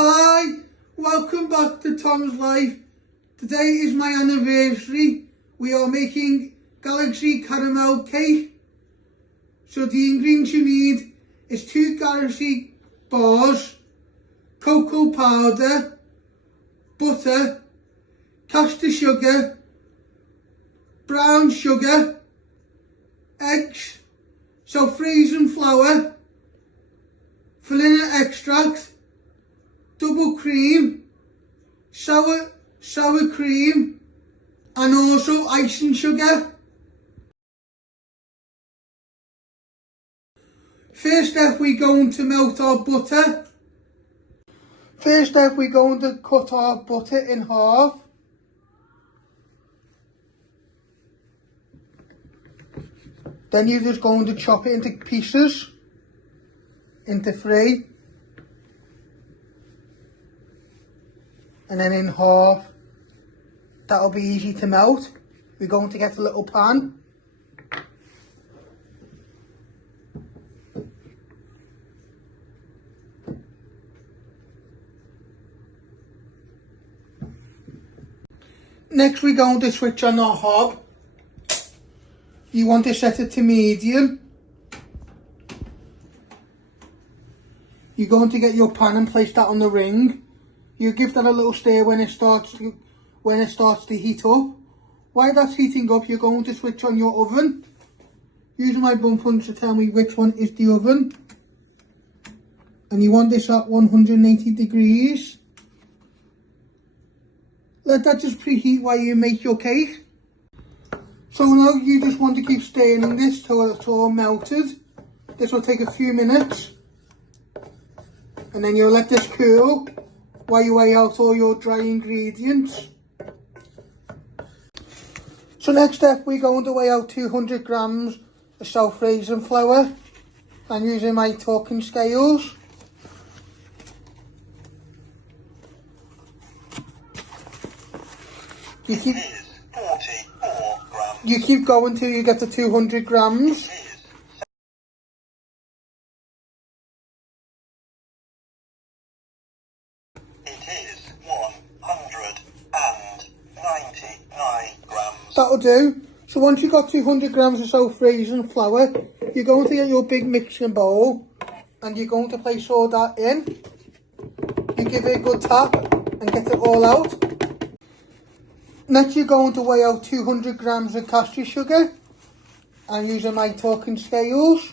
Hi, welcome back to Tom's Life. Today is my anniversary. We are making Galaxy Caramel Cake. So the ingredients you need is 2 Galaxy bars, cocoa powder, butter, caster sugar, brown sugar, eggs, self-raising flour, vanilla extract, double cream, sour cream, and also icing sugar. First step, we're going to melt our butter. First step, we're going to cut our butter in half. Then you're just going to chop it into pieces, into 3. And then in half. That'll be easy to melt. We're going to get a little pan. Next, we're going to switch on our hob. You want to set it to medium. You're going to get your pan and place that on the ring. You give that a little stir when it starts to heat up. While that's heating up, you're going to switch on your oven. Using my bump punch to tell me which one is the oven. And you want this at 180 degrees. Let that just preheat while you make your cake. So now you just want to keep stirring this till it's all melted. This will take a few minutes. And then you'll let this cool while you weigh out all your dry ingredients. So next step, we're going to weigh out 200 grams of self-raising flour. I'm using my talking scales. You keep going till you get to 200 grams. That'll do. So once you've got 200 grams of self-raising flour, you're going to get your big mixing bowl and you're going to place all that in. You give it a good tap and get it all out. Next, you're going to weigh out 200 grams of caster sugar. I'm using my talking scales.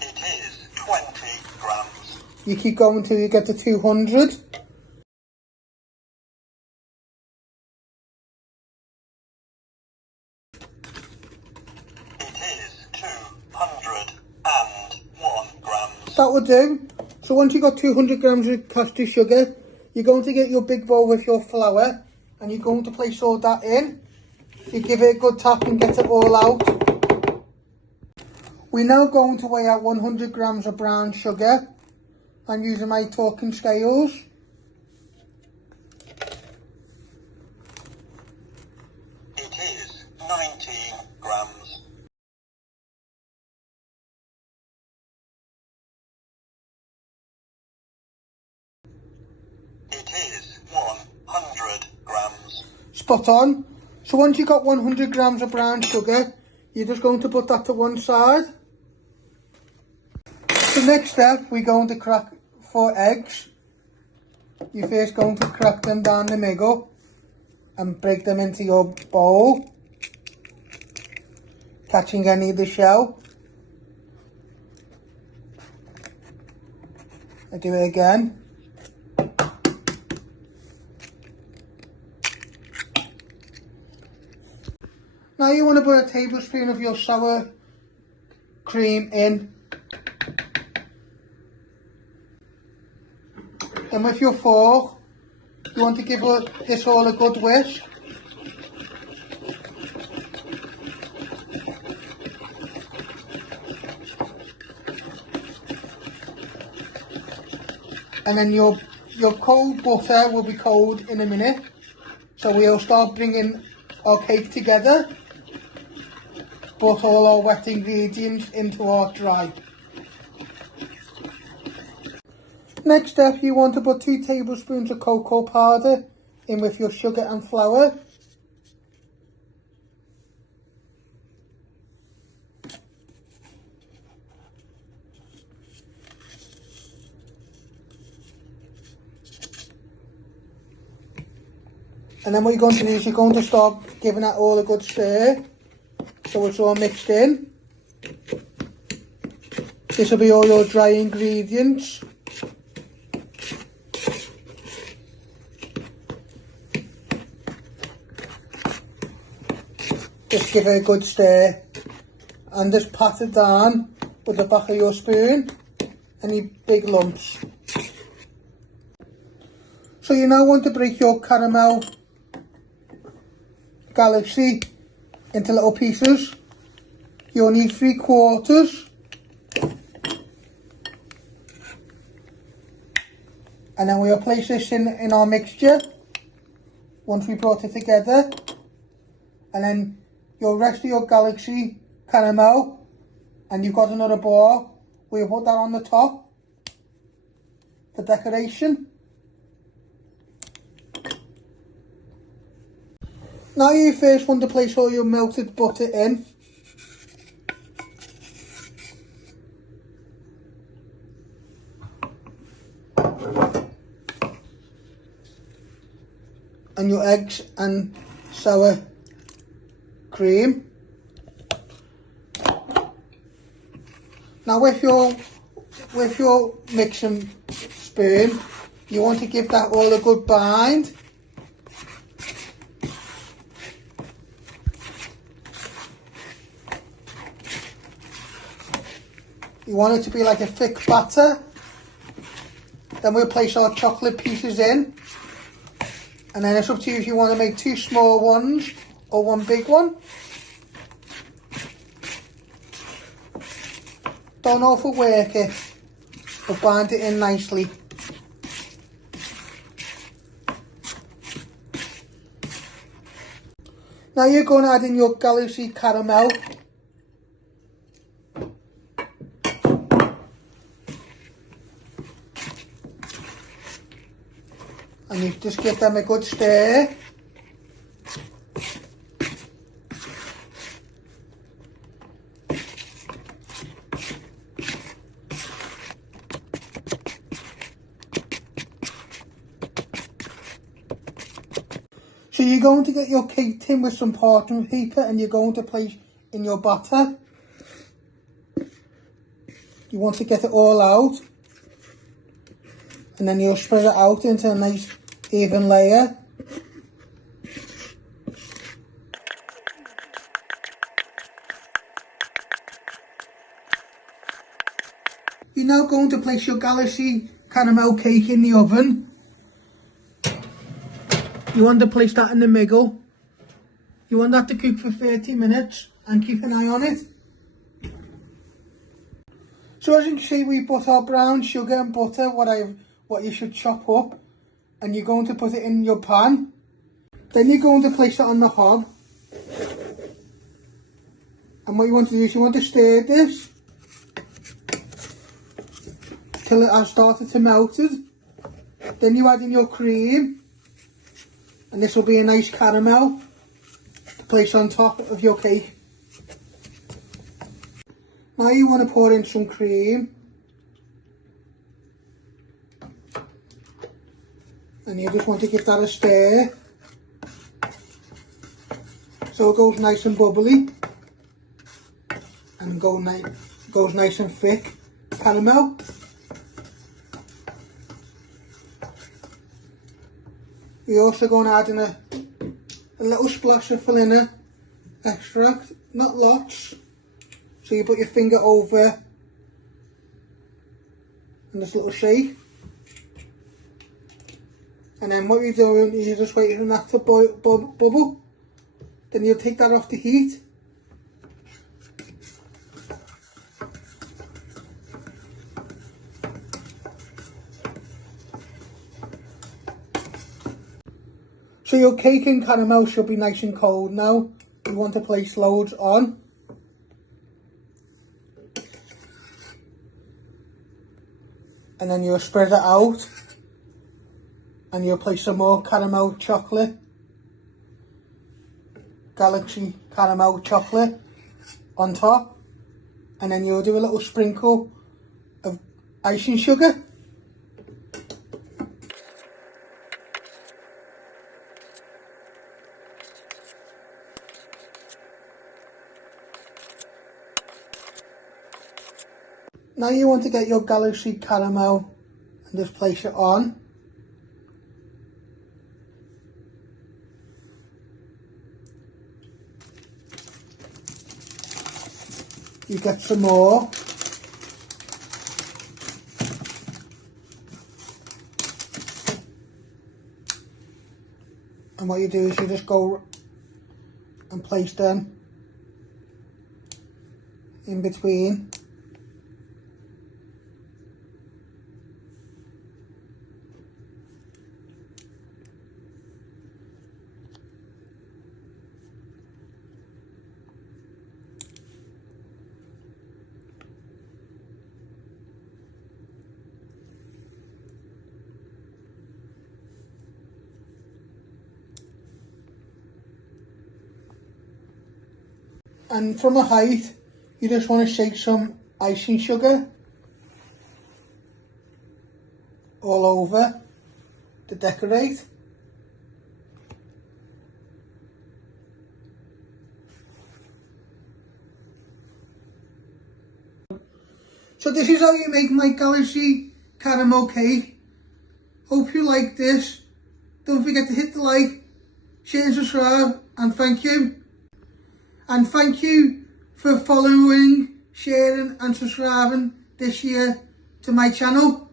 It is 20 grams. You keep going till you get to 200. It is 201 grams. That will do. So once you've got 200 grams of caster sugar, you're going to get your big bowl with your flour and you're going to place all that in. You give it a good tap and get it all out. We're now going to weigh out 100 grams of brown sugar. I'm using my talking scales. It is 19 grams. It is 100 grams. Spot on. So once you've got 100 grams of brown sugar, you're just going to put that to one side. The next step, we're going to crack 4 eggs. You're first going to crack them down the middle and break them into your bowl, catching any of the shell. I do it again. Now you want to put a tablespoon of your sour cream in. And with your fork, you want to give this all a good whisk. And then your cold butter will be cold in a minute. So we'll start bringing our cake together. Put all our wet ingredients into our dry. Next step, you want to put 2 tablespoons of cocoa powder in with your sugar and flour. And then what you're going to do is you're going to start giving that all a good stir, so it's all mixed in. This will be all your dry ingredients. Just give it a good stir and just pat it down with the back of your spoon, any big lumps. So you now want to break your caramel Galaxy into little pieces. You'll need 3/4, and then we'll place this in our mixture once we brought it together. And then your rest of your Galaxy caramel, and you've got another ball, we'll put that on the top for decoration. Now you first want to place all your melted butter in. And your eggs and sour cream. Now with your mixing spoon, you want to give that all a good bind. You want it to be like a thick batter. Then we'll place our chocolate pieces in. And then it's up to you if you want to make 2 small ones or 1 big one. Don't overwork it, but bind it in nicely. Now you're going to add in your Galaxy caramel. And you just give them a good stir. So you're going to get your cake tin with some parchment paper, and you're going to place in your batter. You want to get it all out, and then you'll spread it out into a nice even layer. You're now going to place your Galaxy caramel cake in the oven. You want to place that in the middle. You want that to cook for 30 minutes and keep an eye on it. So as you can see, we put our brown sugar and butter, what you should chop up, and you're going to put it in your pan. Then you're going to place it on the hob. And what you want to do is you want to stir this till it has started to melt. Then you add in your cream, and this will be a nice caramel to place on top of your cake. Now you want to pour in some cream, and you just want to give that a stir so it goes nice and bubbly and goes nice and thick caramel. We're also going to add in a little splash of vanilla extract, not lots. So you put your finger over and this little shake. And then what you're doing is you're just waiting for that to bubble. Then you'll take that off the heat. So your cake and caramel should be nice and cold now. You want to place loads on. and then you'll spread it out, and you'll place some more caramel chocolate, Galaxy caramel chocolate on top, and then you'll do a little sprinkle of icing sugar. Now you want to get your Galaxy caramel and just place it on. You get some more. And what you do is you just go and place them in between. And from a height, you just want to shake some icing sugar all over to decorate. So this is how you make my Galaxy caramel cake. Hope you like this. Don't forget to hit the like, share and subscribe, and thank you. And thank you for following, sharing and subscribing this year to my channel.